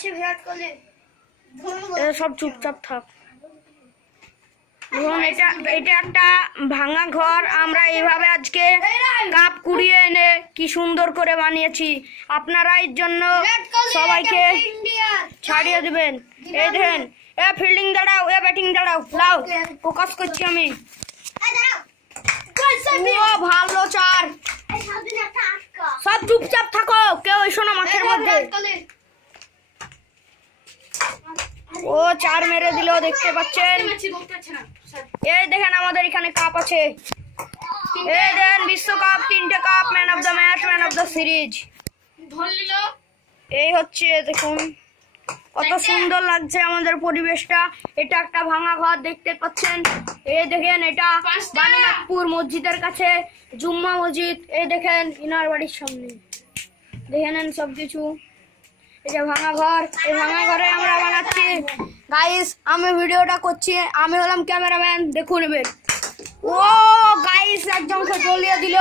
মারছে বিরাট কোহলি। সব চুপচাপ থাক। এটা একটা ভাঙা ঘর, আমরা এইভাবে আজকে কাপ কুড়িয়ে এনে কি সুন্দর করে বানিয়েছি। আপনারা এর জন্য সবাইকে ছাড়িয়ে দিবেন। এই দেখেন, এ ফিল্ডিং দাঁড়াও, এ ব্যাটিং দাঁড়াও, লাও ফোকাস করছি আমি। ও ভালো চার, সব চুপচাপ থাকো, কেউ এসো না মাঠের মধ্যে। ও চার মেরে দিল, দেখতে পাচ্ছেন। এই দেখেন আমাদের এখানে কাপ আছে। এই দেখেন বিশ্বকাপ, 3টে cup, man of the match, man of the series. এই হচ্ছে দেখুন কত সুন্দর লাগছে আমাদের পরিবেশটা। এটা একটা ভাঙা ঘর দেখতে পাচ্ছেন। এই দেখেন এটা বাণীনাথপুর মসজিদের কাছে জুম্মা মসজিদ। এই দেখেন ইনার বাড়ির সামনে, দেখে নেন সবকিছু। এই যে ভাঙা ঘর, এই ভাঙা ঘরে আমরা বানাচ্ছি। গাইস আমি ভিডিওটা করছি, আমি হলাম ক্যামেরাম্যান, দেখুন এবার। ও গাইস একজনকে জ্বলিয়ে দিল,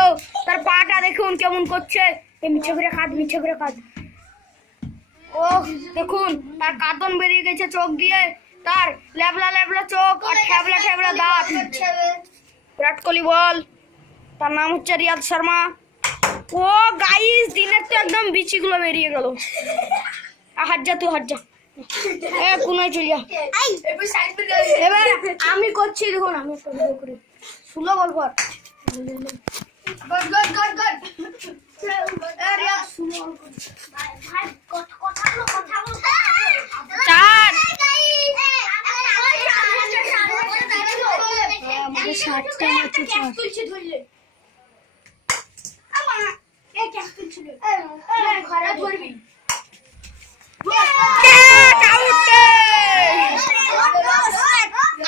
তার পাটা দেখুন কেমন করছে। এই মিছে করে কাঁদ, মিছে করে কাঁদ। ও দেখুন তার কার্টন বেরিয়ে গেছে চোখ দিয়ে, তার লেবলা লেবলা চোখ আর ঠেবলা ঠেবলা দাঁত। বিরাট কোহলি বল, তার নাম হচ্ছে রিয়াদ শর্মা। ও গাইস দিনের তো একদম বিচিগুলো বেরিয়ে গেল। হাত যা, তুই হাত যা, কোনায় চলে যা। এবার আমি করছি, দেখুন আমি একটা ভিডিও করি, শুনো গল্প।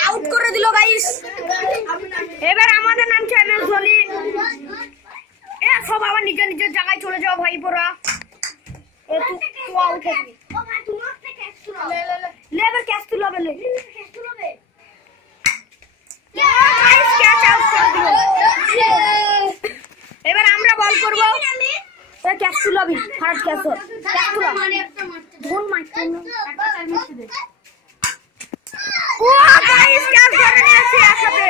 আউট করে দিল গাইস। এবার আমাদের নাম চ্যানেল ঝলি। সব আবার নিজের নিজের জায়গায় চলে যাও ভাই পোরা। আউট হয়ে এবার ক্যাচ তুলাবে। এবার আমরা বল করবো, ক্যাচ তুলাবি। ফার্স্ট ক্যাচ তুলা। ও গাইস ক্যাচ ধরে নিয়েছি একসাথে।